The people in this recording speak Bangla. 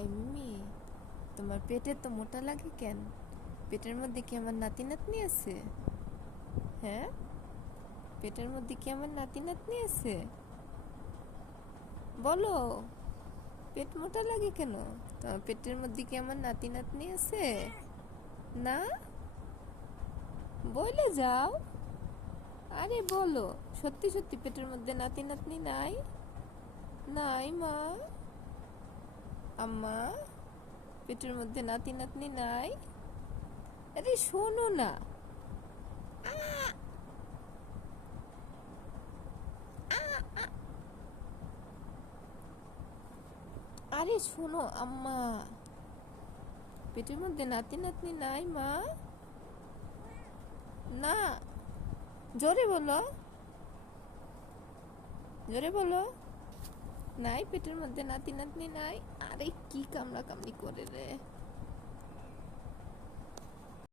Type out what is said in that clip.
এমনি তোমার পেটে তো মোটা লাগে কেন? পেটের মধ্যে কি আমার নাতি নাতনি আছে? হ্যাঁ, পেটের মধ্যে কি আমার নাতি নাতনি আছে? বলো, পেট মোটা লাগে কেন? তোমার পেটের মধ্যে কি আমার নাতি নাতনি আছে? না, বলে যাও। আরে বলো, সত্যি সত্যি পেটের মধ্যে নাতি নাতনি নাই? নাই মা, আম্মা, পেটের মধ্যে নাতি নাতনি নাই? আরে শোনো না। আরে শোনো আম্মা, পেটের মধ্যে নাতি নাতনি নাই মা। না, জোরে বলো, জোরে বলো। নাই, পেটের মধ্যে নাতি নাতনি নাই। আরে কি কামড়া কামড়ি করে রে।